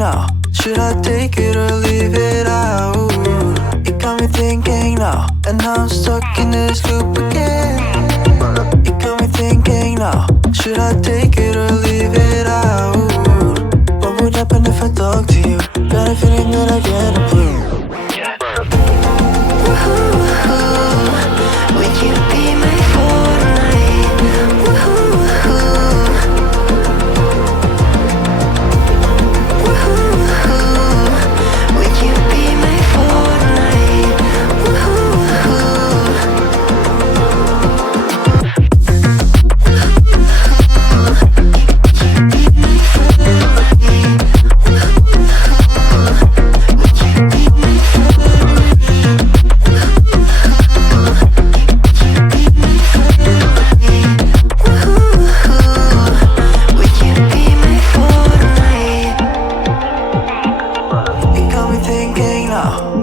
now, should I take it or leave it out? It got me thinking now, and now I'm stuck in this loop again. It got me thinking now, should I take it or leave it out? What would happen if I talk to you? Got a feeling that I get a blue. Would you be my Fortnite? Would you be my Fortnite?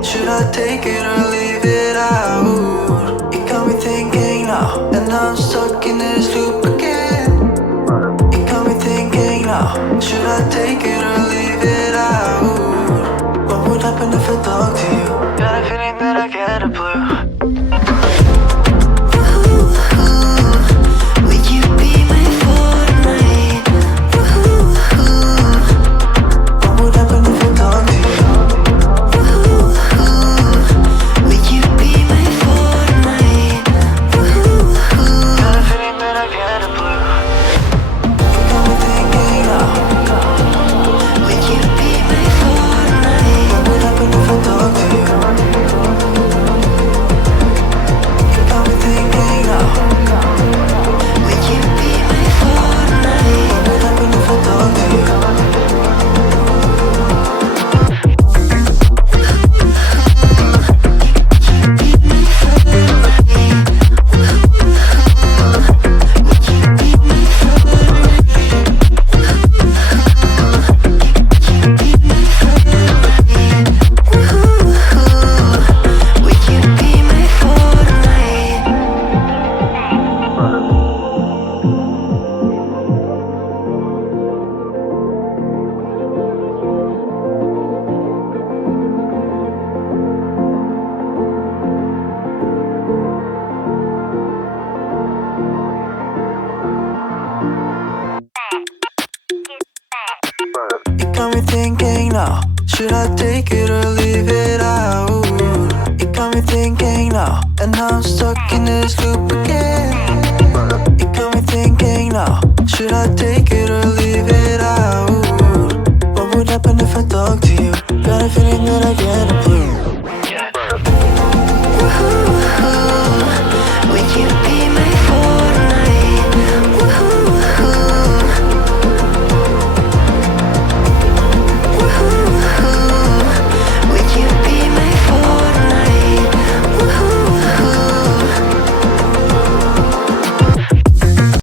Should I take it or leave it out? It got me thinking now, and now I'm stuck in this loop again. It got me thinking now, should I take it or leave it out? What would happen if I talk to you? Got a feeling that I get a blue. It got me thinking now, should I take it or leave it out? It got me thinking now, and now I'm stuck in this loop again. It got me thinking now, should I take it or leave it out? What would happen if I talk to you? Got a feeling that I get a